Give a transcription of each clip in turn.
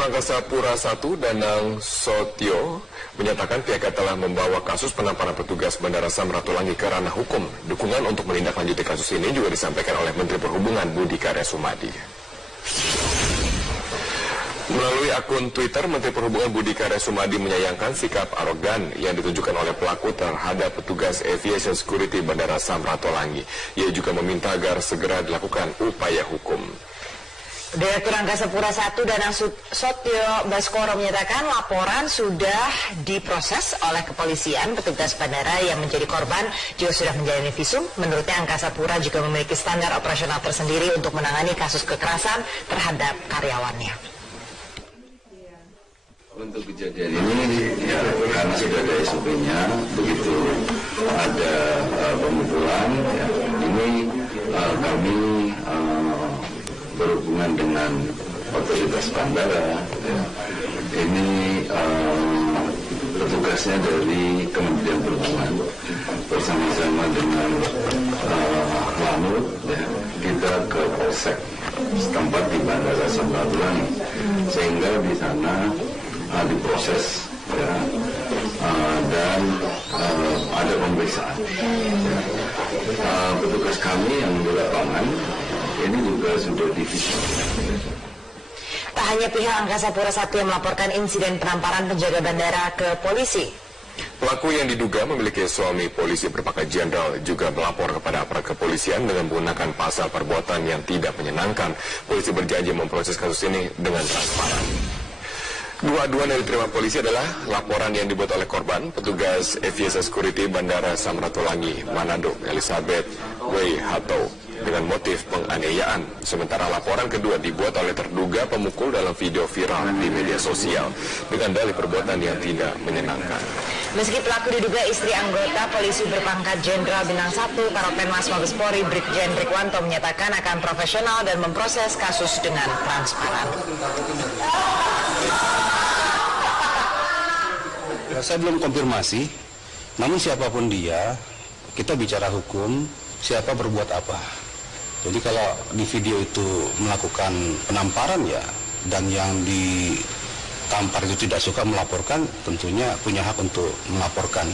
Direktur Angkasa Pura I, Danang Sotio, menyatakan pihaknya telah membawa kasus penamparan petugas Bandara Samratulangi ke ranah hukum. Dukungan untuk menindaklanjuti kasus ini juga disampaikan oleh Menteri Perhubungan Budi Karya Sumadi. Melalui akun Twitter, Menteri Perhubungan Budi Karya Sumadi menyayangkan sikap arogan yang ditunjukkan oleh pelaku terhadap petugas Aviation Security Bandara Samratulangi. Ia juga meminta agar segera dilakukan upaya hukum. Direktur Angkasa Pura I, Danang Sotio Baskoro menyatakan laporan sudah diproses oleh kepolisian. Petugas bandara yang menjadi korban juga sudah menjalani visum. Menurutnya Angkasa Pura juga memiliki standar operasional tersendiri untuk menangani kasus kekerasan terhadap karyawannya. Untuk kejadian ini, ya, karena sudah ada SOP-nya, begitu ada pemukulan, ya, ini kami berhubungan dengan otoritas bandara, ya. Ini petugasnya dari Kementerian Perhubungan bersama-sama dengan Lanut, ya, kita ke Polsek setempat di Bandara Samratulangi, sehingga di sana diproses, ya, dan ada pemeriksaan. Ya. Petugas kami yang di lapangan ini juga sudah divisum. Tak hanya pihak Angkasa Pura I yang melaporkan insiden penamparan penjaga bandara ke polisi. Pelaku yang diduga memiliki suami polisi berpangkat jenderal juga melapor kepada aparat kepolisian dengan menggunakan pasal perbuatan yang tidak menyenangkan. Polisi berjanji memproses kasus ini dengan transparan. Dua aduan yang diterima polisi adalah laporan yang dibuat oleh korban, petugas Aviation Security Bandara Samratulangi, Manado, Elizabeth W. Hato, dengan motif penganiayaan. Sementara laporan kedua dibuat oleh terduga pemukul dalam video viral di media sosial dengan dalih perbuatan yang tidak menyenangkan. Meski pelaku diduga istri anggota polisi berpangkat Jenderal Bintang 1 Karopenmas Mabes Polri Brigjen Rikwanto menyatakan akan profesional dan memproses kasus dengan transparan. Saya belum konfirmasi, namun siapapun dia, kita bicara hukum, siapa berbuat apa. Jadi kalau di video itu melakukan penamparan, ya, dan yang ditampar itu tidak suka melaporkan, tentunya punya hak untuk melaporkan.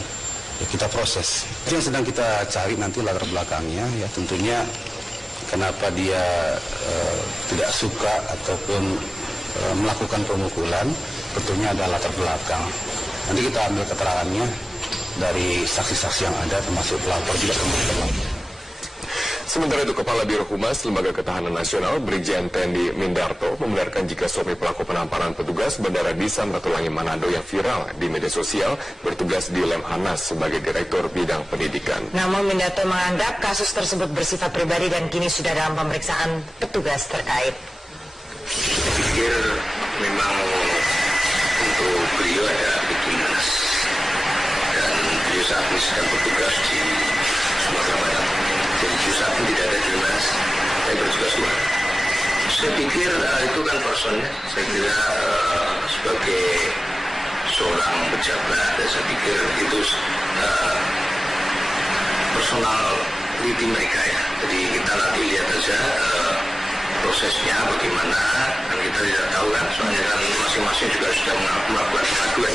Ya, kita proses. Yang sedang kita cari nanti latar belakangnya, ya, tentunya kenapa dia tidak suka ataupun melakukan pemukulan, tentunya ada latar belakang. Nanti kita ambil keterangannya dari saksi-saksi yang ada, termasuk pelapor juga teman-teman. Sementara itu, Kepala Biro Humas Lembaga Ketahanan Nasional Brigjen Tendi Mindarto membenarkan jika suami pelaku penamparan petugas bandara di Samratulangi Manado yang viral di media sosial bertugas di Lemhanas sebagai Direktur Bidang Pendidikan. Namun Mindarto menganggap kasus tersebut bersifat pribadi dan kini sudah dalam pemeriksaan petugas terkait. Saya pikir memang untuk beliau ada dinas dan beliau saat ini sedang bertugas di Sumatera Barat. Jadi beliau saat ini tidak ada dinas, saya bertugas luar. Saya pikir itu kan personnya. Saya kira sebagai seorang pejabat, saya pikir itu personal di mereka, ya. Jadi kita nanti lihat saja prosesnya bagaimana, dan kita tidak tahu kan, soalnya kan masing-masing juga sudah melakukan pengaduan.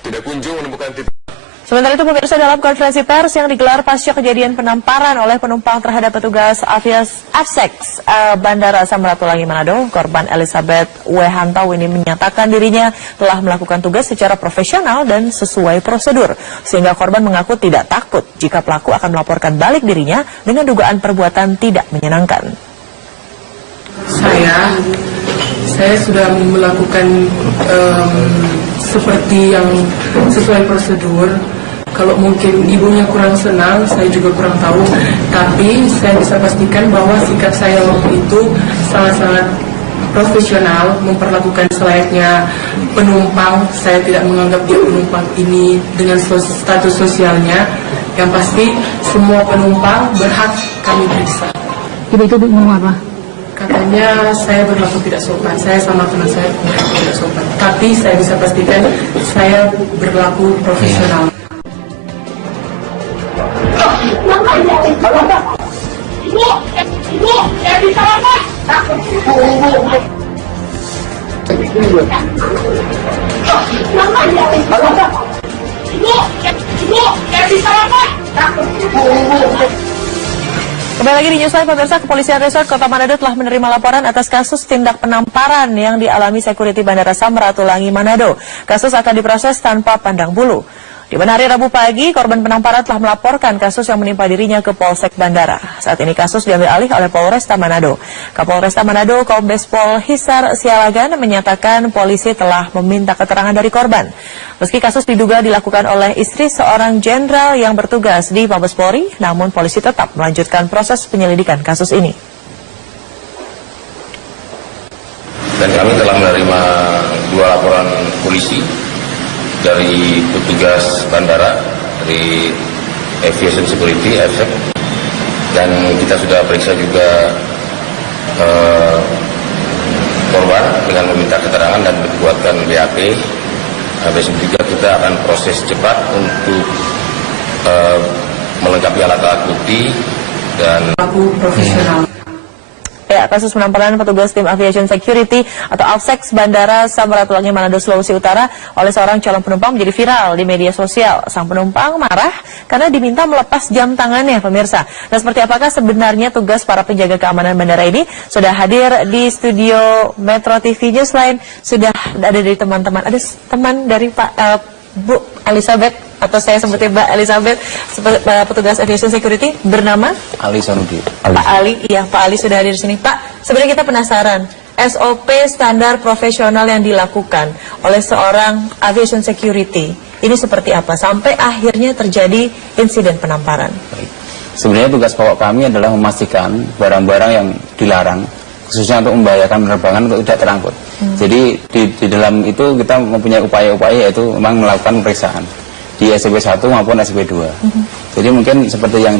Tidak kunjung menemukan titik. Sementara itu pemirsa, dalam konferensi pers yang digelar pasca kejadian penamparan oleh penumpang terhadap petugas AFSEX Bandara Samratulangi Manado, korban Elizabeth W. Hantau ini menyatakan dirinya telah melakukan tugas secara profesional dan sesuai prosedur, sehingga korban mengaku tidak takut jika pelaku akan melaporkan balik dirinya dengan dugaan perbuatan tidak menyenangkan. Saya sudah melakukan seperti yang sesuai prosedur. Kalau mungkin ibunya kurang senang, saya juga kurang tahu. Tapi saya bisa pastikan bahwa sikap saya waktu itu sangat-sangat profesional, memperlakukan selayaknya penumpang. Saya tidak menganggap dia penumpang ini dengan status sosialnya. Yang pasti semua penumpang berhak kami periksa. Ibu ngomong apa? Katanya saya berlaku tidak sopan. Saya sama teman saya berlaku tidak sopan. Tapi saya bisa pastikan saya berlaku profesional. Kembali lagi di Newsline, pemirsa. Kepolisian Resort Kota Manado telah menerima laporan atas kasus tindak penamparan yang dialami security Bandara Samratulangi Manado. Kasus akan diproses tanpa pandang bulu. Di mana hari Rabu pagi, korban penamparan telah melaporkan kasus yang menimpa dirinya ke Polsek Bandara. Saat ini kasus diambil alih oleh Polresta Manado. Kapolresta Manado, Kombes Pol Hisar Sialagan, menyatakan polisi telah meminta keterangan dari korban. Meski kasus diduga dilakukan oleh istri seorang jenderal yang bertugas di Mabes Polri, namun polisi tetap melanjutkan proses penyelidikan kasus ini. Dan kami telah menerima 2 laporan polisi dari petugas bandara, dari Aviation Security, AFSEC, dan kita sudah periksa juga korban dengan meminta keterangan dan dibuatkan BAP. Besok juga kita akan proses cepat untuk melengkapi alat-alat bukti dan profesional. Ya, kasus penamparan petugas tim Aviation Security atau AFSEC Bandara Samratulangi Manado, Sulawesi Utara oleh seorang calon penumpang menjadi viral di media sosial. Sang penumpang marah karena diminta melepas jam tangannya, pemirsa. Nah, seperti apakah sebenarnya tugas para penjaga keamanan bandara ini? Sudah hadir di studio Metro TV Newsline, sudah ada dari teman-teman. Ada teman dari Bu Elizabeth, atau saya sebutnya Mbak Elizabeth, petugas Aviation Security, bernama Ali Sanudi. Pak Ali. Iya, Pak Ali sudah hadir di sini. Pak, sebenarnya kita penasaran, SOP standar profesional yang dilakukan oleh seorang Aviation Security ini seperti apa sampai akhirnya terjadi insiden penamparan? Sebenarnya tugas pokok kami adalah memastikan barang-barang yang dilarang, khususnya untuk membahayakan penerbangan, untuk tidak terangkut. Jadi di dalam itu kita mempunyai upaya-upaya, yaitu memang melakukan pemeriksaan di SCP-1 maupun SCP-2. Jadi mungkin seperti yang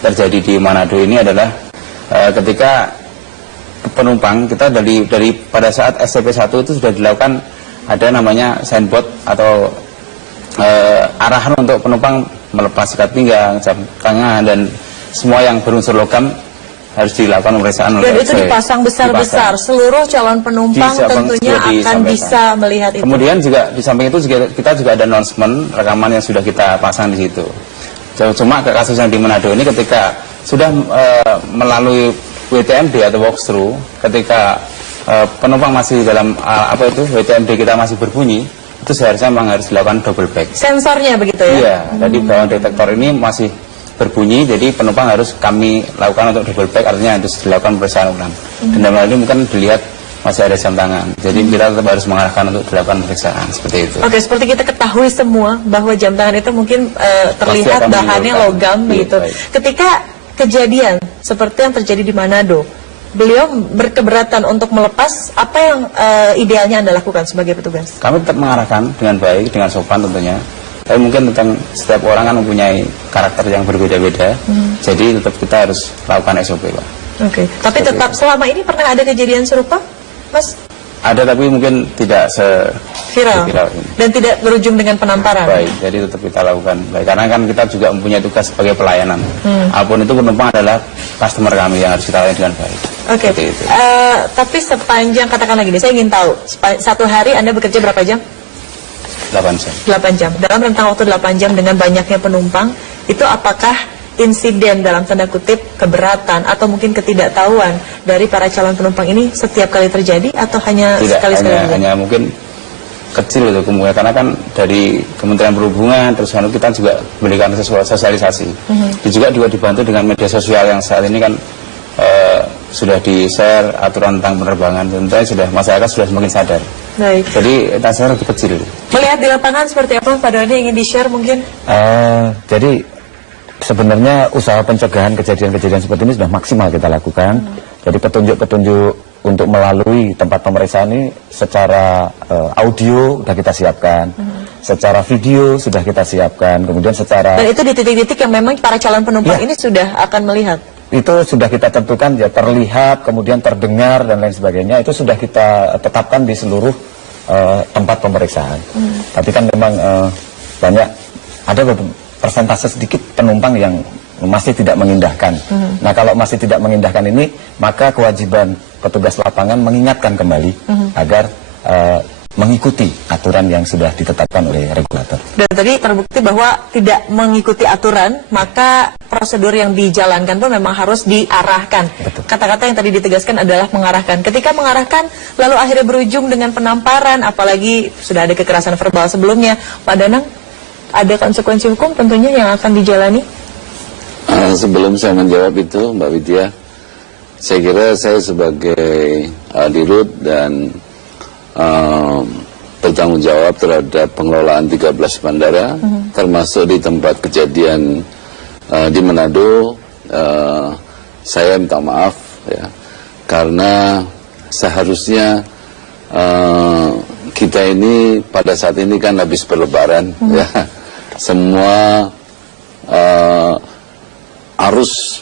terjadi di Manado ini adalah ketika penumpang kita dari pada saat SCP-1 itu sudah dilakukan ada namanya signboard atau arahan untuk penumpang melepas ikat pinggang, jam tangan, dan semua yang berunsur logam harus dilakukan pemeriksaan. Dan itu dipasang besar-besar, seluruh calon penumpang tentunya akan bisa melihat itu. Kemudian juga di samping itu kita juga ada announcement rekaman yang sudah kita pasang di situ. Cuma ke kasus yang di Manado ini ketika sudah melalui WTMD atau walkthrough, ketika penumpang masih dalam WTMD kita masih berbunyi, itu seharusnya memang harus dilakukan double back. Sensornya begitu ya? Iya, jadi bawaan detektor ini masih berbunyi, jadi penumpang harus kami lakukan untuk double back, artinya harus dilakukan pemeriksaan ulang. Dan dalam hal ini mungkin dilihat masih ada jam tangan, jadi kita tetap harus mengarahkan untuk dilakukan pemeriksaan, seperti itu. Oke, seperti kita ketahui semua bahwa jam tangan itu mungkin terlihat bahannya logam begitu. Ketika kejadian seperti yang terjadi di Manado, beliau berkeberatan untuk melepas, apa yang idealnya Anda lakukan sebagai petugas? Kami tetap mengarahkan dengan baik, dengan sopan tentunya. Tapi mungkin tentang setiap orang kan mempunyai karakter yang berbeda-beda, jadi tetap kita harus lakukan SOP, Pak. Oke, tapi tetap selama ini pernah ada kejadian serupa, Mas? Ada, tapi mungkin tidak viral ini. Dan tidak berujung dengan penamparan. Baik, jadi tetap kita lakukan baik, karena kan kita juga mempunyai tugas sebagai pelayanan. Apapun itu penumpang adalah customer kami yang harus kita layani dengan baik. Oke, tapi sepanjang, katakanlah gini, saya ingin tahu, satu hari Anda bekerja berapa jam? 8 jam. 8 jam. Dalam rentang waktu 8 jam dengan banyaknya penumpang, itu apakah insiden dalam tanda kutip keberatan atau mungkin ketidaktahuan dari para calon penumpang ini setiap kali terjadi atau hanya sekali-sekali? Hanya mungkin kecil itu kemungkinan, karena kan dari Kementerian Perhubungan terus kita juga berikan sosialisasi. Dan juga dibantu dengan media sosial yang saat ini kan sudah di-share aturan tentang penerbangan, tentunya masyarakat sudah semakin sadar. Baik. Jadi tantangannya lebih kecil. Melihat di lapangan seperti apa, Pak Doni, ingin di-share mungkin? Jadi sebenarnya usaha pencegahan kejadian-kejadian seperti ini sudah maksimal kita lakukan. Jadi petunjuk-petunjuk untuk melalui tempat pemeriksaan ini secara audio sudah kita siapkan, secara video sudah kita siapkan, kemudian secara... Dan itu di titik-titik yang memang para calon penumpang ini sudah akan melihat? Itu sudah kita tentukan, ya, terlihat, kemudian terdengar dan lain sebagainya, itu sudah kita tetapkan di seluruh tempat pemeriksaan. Tapi kan memang banyak, ada persentase sedikit penumpang yang masih tidak mengindahkan. Nah, kalau masih tidak mengindahkan ini, maka kewajiban petugas lapangan mengingatkan kembali agar mengikuti aturan yang sudah ditetapkan oleh regulator. Dan tadi terbukti bahwa tidak mengikuti aturan, maka prosedur yang dijalankan pun memang harus diarahkan. Kata-kata yang tadi ditegaskan adalah mengarahkan. Ketika mengarahkan, lalu akhirnya berujung dengan penamparan, apalagi sudah ada kekerasan verbal sebelumnya, Pak Danang, ada konsekuensi hukum tentunya yang akan dijalani? Sebelum saya menjawab itu, Mbak Widya, saya kira saya sebagai dirut dan bertanggung jawab terhadap pengelolaan 13 bandara, termasuk di tempat kejadian di Manado, saya minta maaf ya, karena seharusnya kita ini pada saat ini kan habis berlebaran ya, semua arus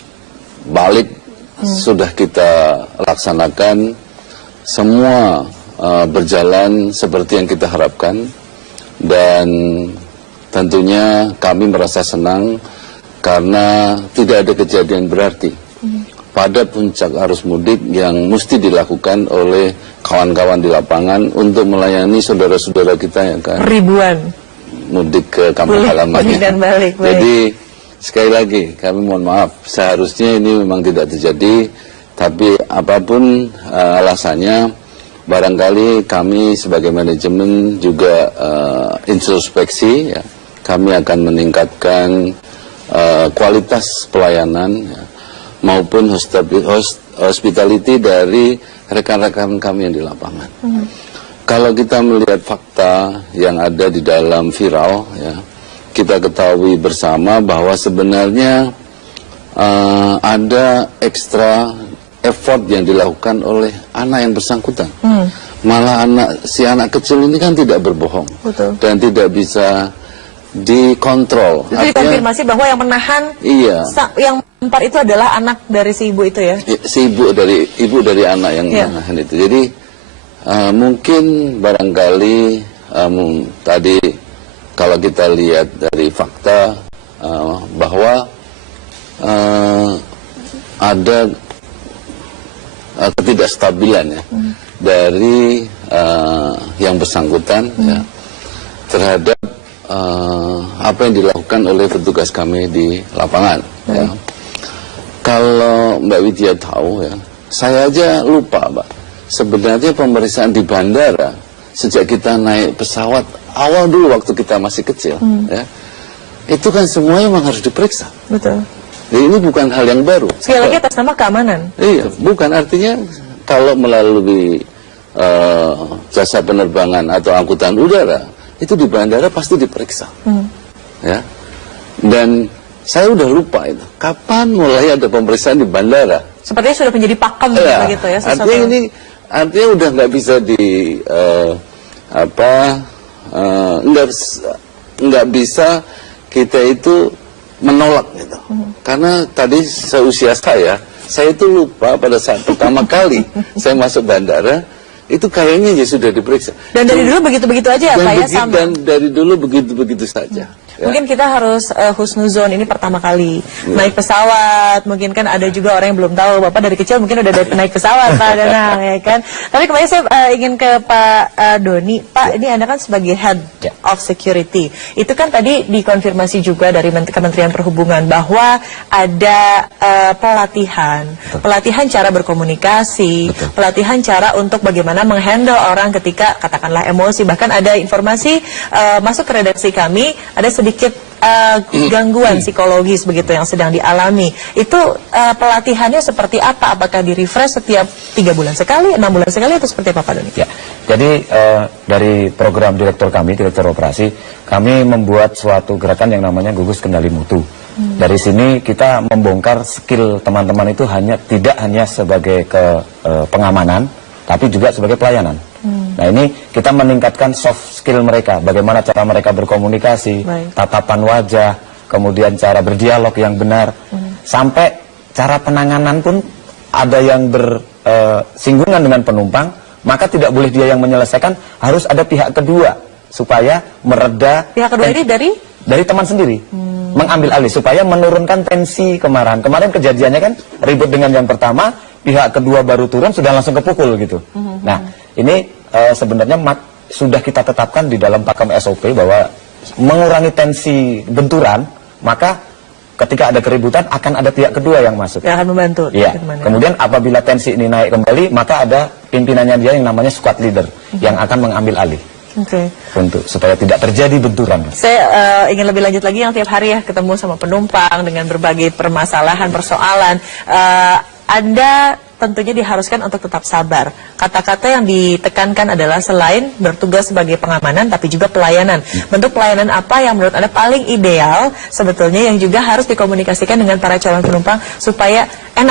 balik sudah kita laksanakan, semua berjalan seperti yang kita harapkan, dan tentunya kami merasa senang karena tidak ada kejadian berarti pada puncak arus mudik yang mesti dilakukan oleh kawan-kawan di lapangan untuk melayani saudara-saudara kita yang kan ribuan mudik ke kampung halamannya. Dan balik, jadi sekali lagi kami mohon maaf, seharusnya ini memang tidak terjadi, tapi apapun alasannya, barangkali kami sebagai manajemen juga introspeksi ya, kami akan meningkatkan kualitas pelayanan ya, maupun hospitality dari rekan-rekan kami yang di lapangan. Kalau kita melihat fakta yang ada di dalam viral ya, kita ketahui bersama bahwa sebenarnya ada ekstra effort yang dilakukan oleh anak yang bersangkutan. Malah si anak kecil ini kan tidak berbohong. Betul. Dan tidak bisa dikontrol. Itu dikonfirmasi bahwa yang menahan yang menampar itu adalah anak dari si ibu itu ya? Si ibu dari anak yang menahan itu. Jadi mungkin barangkali tadi kalau kita lihat dari fakta bahwa ada ketidakstabilan ya dari yang bersangkutan ya, terhadap apa yang dilakukan oleh petugas kami di lapangan ya. Kalau Mbak Widya tahu ya, saya aja lupa Mbak, sebenarnya pemeriksaan di bandara sejak kita naik pesawat awal dulu waktu kita masih kecil ya, itu kan semuanya memang harus diperiksa. Betul. Jadi ini bukan hal yang baru. Sekali lagi atas nama keamanan. Iya, bukan, artinya kalau melalui jasa penerbangan atau angkutan udara, itu di bandara pasti diperiksa. Ya. Dan saya udah lupa itu, kapan mulai ada pemeriksaan di bandara. Sepertinya sudah menjadi pakem begitu ya. Artinya ini, artinya udah nggak bisa nggak bisa kita itu menolak gitu. Karena tadi seusia saya itu lupa pada saat pertama kali saya masuk bandara, itu kayaknya ya sudah diperiksa. Dan dari dulu begitu-begitu aja ya Pak ya? Dan dari dulu begitu-begitu saja. Ya. Mungkin kita harus husnuzon, ini pertama kali naik pesawat, mungkin kan ada juga orang yang belum tahu, Bapak dari kecil mungkin udah naik pesawat Pak Danang ya kan. Tapi kemarin saya ingin ke Pak Doni. Pak, ini Anda kan sebagai Head of Security, itu kan tadi dikonfirmasi juga dari Kementerian Perhubungan bahwa ada pelatihan cara berkomunikasi, pelatihan cara untuk bagaimana menghandle orang ketika katakanlah emosi. Bahkan ada informasi masuk ke redaksi kami, ada sedikit gangguan psikologis begitu yang sedang dialami. Itu pelatihannya seperti apa? Apakah di-refresh setiap 3 bulan sekali, 6 bulan sekali, atau seperti apa Pak Doni? Ya, jadi dari program direktur kami, direktur operasi, kami membuat suatu gerakan yang namanya gugus kendali mutu. Dari sini kita membongkar skill teman-teman itu tidak hanya sebagai pengamanan, tapi juga sebagai pelayanan. Nah ini kita meningkatkan soft skill mereka, bagaimana cara mereka berkomunikasi, tatapan wajah, kemudian cara berdialog yang benar, sampai cara penanganan pun ada yang bersinggungan dengan penumpang, maka tidak boleh dia yang menyelesaikan, harus ada pihak kedua supaya mereda. Pihak kedua ini dari teman sendiri, mengambil alih supaya menurunkan tensi kemarahan. Kemarin kejadiannya kan ribut dengan yang pertama, pihak kedua baru turun sudah langsung kepukul gitu. Nah ini sebenarnya sudah kita tetapkan di dalam pakem SOP bahwa mengurangi tensi benturan, maka ketika ada keributan akan ada pihak kedua yang masuk. Yang akan membantu. Iya. Kemudian apabila tensi ini naik kembali, maka ada pimpinannya dia yang namanya squad leader yang akan mengambil alih. Oke. Untuk supaya tidak terjadi benturan. Saya ingin lebih lanjut lagi yang tiap hari ya ketemu sama penumpang dengan berbagai permasalahan, persoalan. Anda tentunya diharuskan untuk tetap sabar. Kata-kata yang ditekankan adalah selain bertugas sebagai pengamanan, tapi juga pelayanan. Bentuk pelayanan apa yang menurut Anda paling ideal sebetulnya yang juga harus dikomunikasikan dengan para calon penumpang supaya enak